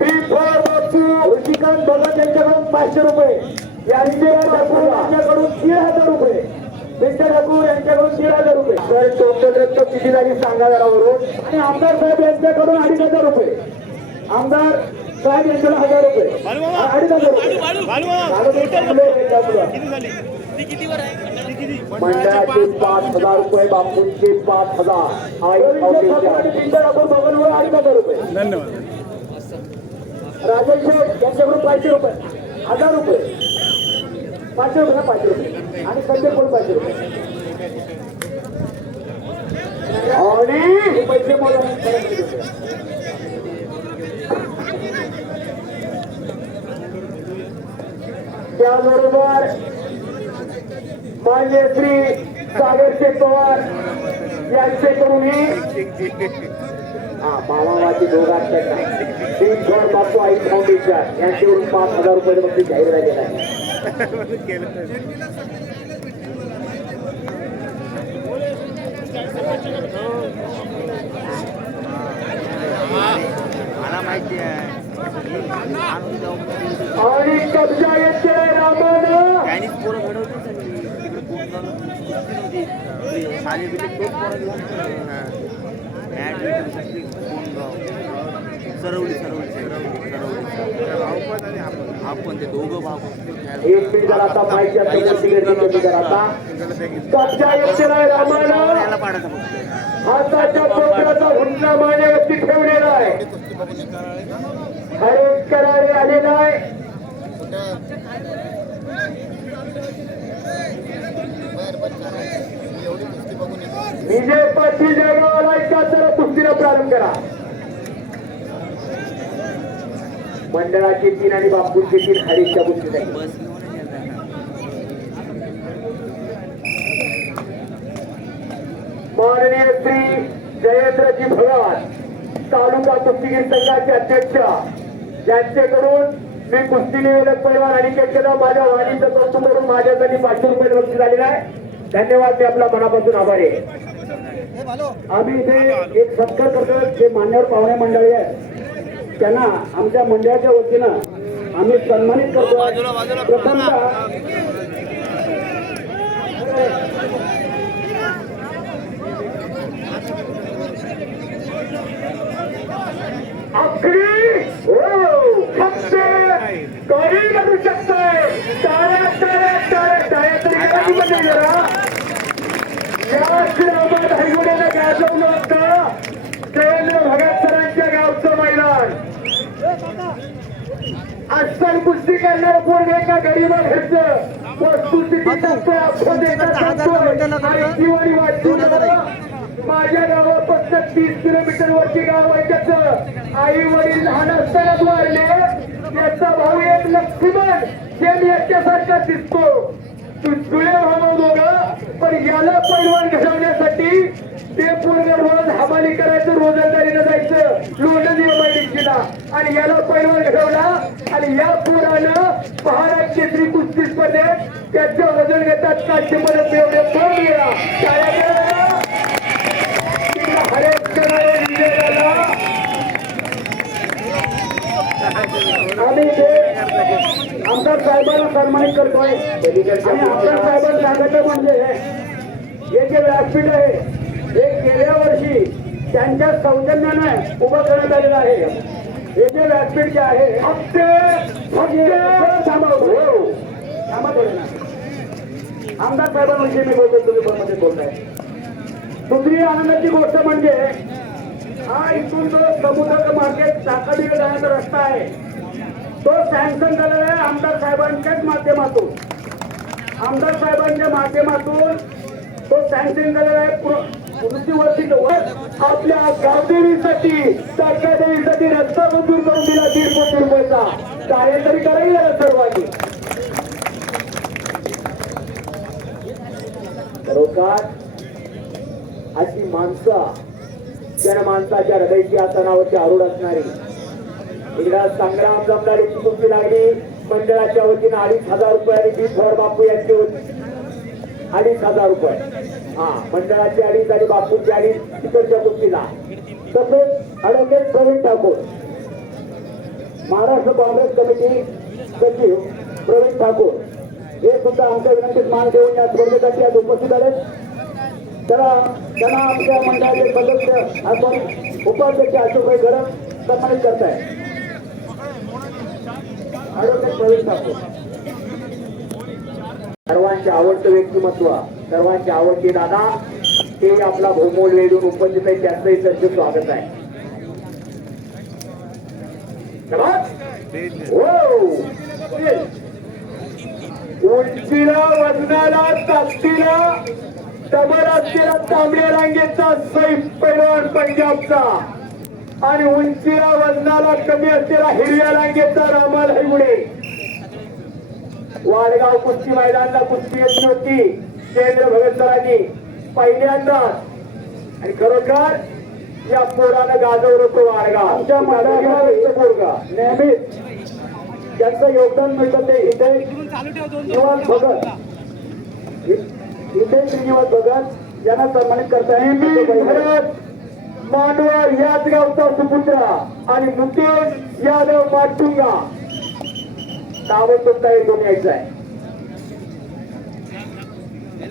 ऋषिकांत भगत यांच्याकडून 500 रुपये, यांच्याकडून 3000 रुपये, मिस्टर ठाकूर यांच्याकडून 3000 रुपये. तर टोटल रक्कम किती झाली सांगा जरा वरून. आणि आमदार साहेब यांच्याकडून 2500 रुपये, आमदार साहेब यांच्याकडून 1000 रुपये, 2500 रुपये. मंडळाचे 5000 रुपये, बापूंचे 5000, मिस्टर ठाकूर बघून 2500 रुपये. धन्यवाद. राजेश यांच्याकडून 500 रुपये, 1000 रुपये, 500 रुपये, 500 रुपये आणि संजय कोण 500 रुपये. आणि पैसे मला त्याबरोबर मान्य श्री सागर शेख पवार यांच्याकडूनही मामावाची दोघात बापू आई फाउंडेशन यांच्याकडून 5000 रुपये बघते जाहीर राहिलेला आहे. आणि कब्जा येते रामानं सरवली आपण ते दोघं भाऊ एक मिनिट आता माहिती आता कब्जा येते रामानं हाताच्या पोटाचा हुंडा मानेवरती ठेवलेला आहे. हरेक करारे आलेला आहे. विजय पाटील जळगावला एका तर कुस्तीला प्रारंभ करा. मंडळाचे 3 आणि बापूंचे 3 हरीशच्या कुस्ती जाईल. माननीय श्री जयेंद्रजी भगत तालुका कुस्तीगीर संघाचे अध्यक्ष यांच्याकडून मी कुस्ती निवेदक पैलवान आणि केला माझ्या वाणीचं कौतुक करून माझ्यासाठी 500 रुपये बक्षीस झालेला आहे. धन्यवाद. मी आपला मनापासून आभारी आहे. आम्ही इथे एक सत्कार करतो. जे मान्यवर पाहुणे मंडळी आहे त्यांना आमच्या मंडळाच्या वतीनं आम्ही सन्मानित करतो. प्रथमतः कधी करू शकतोय टाळ्या टाळ्या टाळ्या टाळ्या तरी जरा धायगुड्याला गाजवलं होतं जयेंद्र भगत सरांच्या गावचं मैदान. अस्सल कुस्ती करणार कोण एका गरीबा घरचं वस्तुस्थिती दिवाळी वाटून माझ्या गावापासून 30 किलोमीटर वरची गाव आहे. त्याचं आई वडील लहान असतानाच वाढले. त्याचा भाऊ एक लक्ष्मण सेम याच्यासारखा दिसतो. जुळे भाऊ दोघं, पण याला पैलवान घडवण्यासाठी ते पूर्ण रोज हमाली करायचं, रोजंदारीनं जायचं, लोणंद एमआयडीसीला आणि याला पैलवान घडवला. आणि या पोरानं महाराज केसरी कुस्ती स्पर्धेत त्याचं वजन घेतात काश्य परत एवढे फोन गेला. आम्ही आमदार साहेबांना सन्मानित करतोय. आणि आमदार साहेबांना सांगायचं म्हणजे हे जे व्यासपीठ आहे हे गेल्या वर्षी त्यांच्या सौजन्याने उभं करण्यात आलेलं आहे. हे जे व्यासपीठ जे आहे आमदार साहेबांविषयी मी बोलतो, तुम्ही मध्ये बोलताय. दुसरी आनंदाची गोष्ट म्हणजे हा इथून जो समुद्र मार्केट चाकाडीला जाण्याचा रस्ता आहे तो सँक्शन झालेला आहे आमदार साहेबांच्याच माध्यमातून. आमदार साहेबांच्या माध्यमातून तो सँक्शन झालेला आहे. वरती आपल्या गावदेवीसाठी चाकादेवीसाठी रस्ता मंजूर करून दिला 1.5 कोटी रुपयाचा. कार्य तरी करायला लागेल सर्वांनी. खरोखर अशी माणसं ज्या माणसाच्या हृदयाची आसनावरची आरूढ असणारी एकदा संग्राम जमदारीची कुस्ती लागली. मंडळाच्या वतीनं 2500 रुपये आणि भीमभर बापू यांची 2500 रुपये. मंडळाची 2.5 आणि बापूची 2.5 तिकडच्या कुस्तीला. तसेच ॲडव्होकेट प्रवीण ठाकूर महाराष्ट्र काँग्रेस कमिटी सचिव प्रवीण ठाकूर हे सुद्धा आमच्या विनंतीत मान देऊन या स्पर्धेसाठी आज उपस्थित आले. त्यांना आमच्या मंडळाचे सदस्य आपण उपाध्यक्ष अशोकभाई गरज सन्मानित करताय. ॲडव्होकेट प्रवीण ठाकूर सर्वांचे आवडतं व्यक्तिमत्व, सर्वांचे आवडते दादा, ते आपला भौमोल वेधून उपस्थित आहे, त्यांचंही त्यांचे स्वागत आहे. उंचीला वजनाला ताकदीला तबर असलेला तांबड्या रांगेचा सैफ पैलवान पंजाबचा आणि उंचीला वजनाला कमी असलेला हिरव्या रांगेचा रामाल हैगुडे. वाडगाव कुस्ती मैदानाला कुस्ती येत नव्हती केंद्र भगत सरांनी पहिल्यांदाच आणि खरोखर या पोरानं गाजवलं होतं वाडगाव. आमच्या मंडळाला पोरगा नेहमीच ज्यांचं योगदान मिळतं ते इथे श्रीनिवास भगत, इथे श्रीनिवास भगत यांना सन्मानित करताय. मांडवा याच गावचा सुपुत्र आणि मुकेश यादव माटुंगा ताबडतोब तयारी करून यायचा आहे.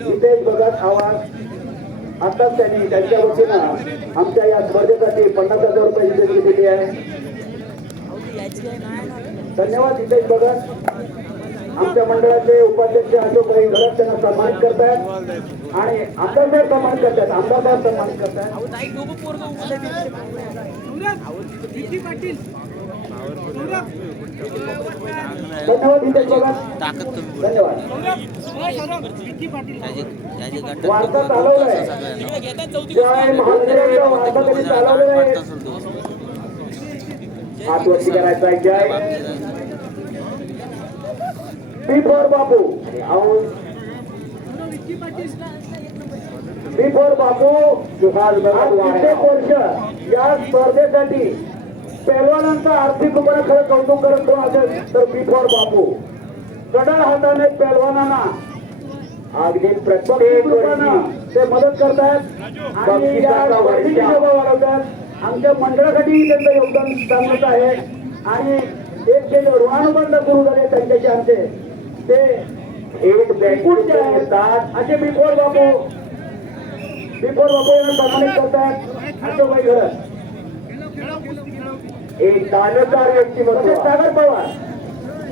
नितेश भगत आवाज आताच त्यांनी त्यांच्या वतीनं आमच्या या स्पर्धेसाठी 50,000 रुपये देणगी दिली आहे. धन्यवाद नितेश भगत. आमच्या मंडळाचे उपाध्यक्ष अशोकभाई गरज त्यांना सन्मानित करतायत आणि आमदार साहेब सन्मानित करतात. आमदार साहेब सन्मानित करतात. धन्यवाद नितेश भगत. धन्यवाद. वारसा चालवलाय. जय महाराष्ट्राचा वारसा त्यांनी चालवलेला आहे. हात वरती करायचा आहे. जय बिफोर बापू. बिफोर बापू कित्येक वर्ष या स्पर्धेसाठी पैलवानांचा आर्थिक रुपया खरं कौतुक करत असेल तर बिफोर बापू कडा हाताने पैलवानांना अगदी प्रत्येक रुपयानं ते मदत करतायत आणि वाढवतात. आमच्या मंडळासाठी त्यांचं योगदान चांगलंच आहे आणि एक जे ऋणानुबंध सुरू झाले त्यांच्याशी आमचे ते एक बँकुट जे आहेत असे बिफोर बापू यांना सन्मानित करतात. अशोकभाई गरज एक दानदार व्यक्तिमत्व.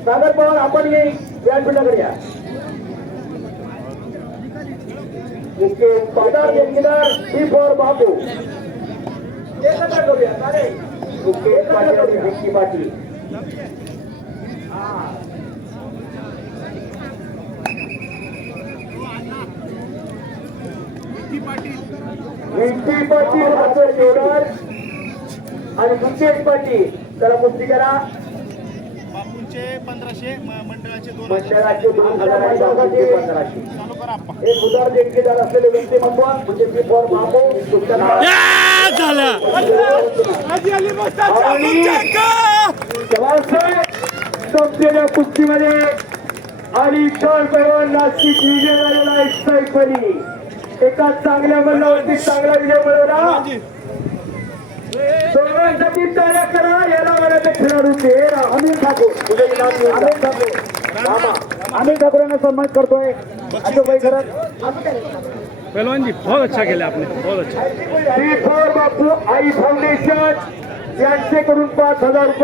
सागर पवार आपण ये व्यासपीठाकडे या. मुख्य पदार व्यक्तीदार बिफोर बापू एकत्र करूया. मुख्य व्यक्ती पाटील विंटी पाटील हातवर जोडर आणि मुकेश पाटील त्याला कुस्ती करा. बापूंचे 1500 मंडळाचे 2000 आणि 1500 एक उदार देणगीदार असलेले व्यक्तिमत्व म्हणजे बिफोर बापू संपलेल्या कुस्तीमध्ये आणि पैलवान नाशिक विजय झालेला आहे. सैफनी एका चांगल्या मल्लावरती चांगला विजय मिळवला. दोघांसाठी तयार करा. याला म्हणायचे खेळाडू ते अनिल ठाकूर. अनिल ठाकूर यांना सन्मानित करतोय. अशोकभाई गरज. पहलवान जी बहुत अच्छा खेला आपने, बहुत अच्छा. बिफोर बापू आई फाउंडेशन यांच्याकडून 5,000 रुपये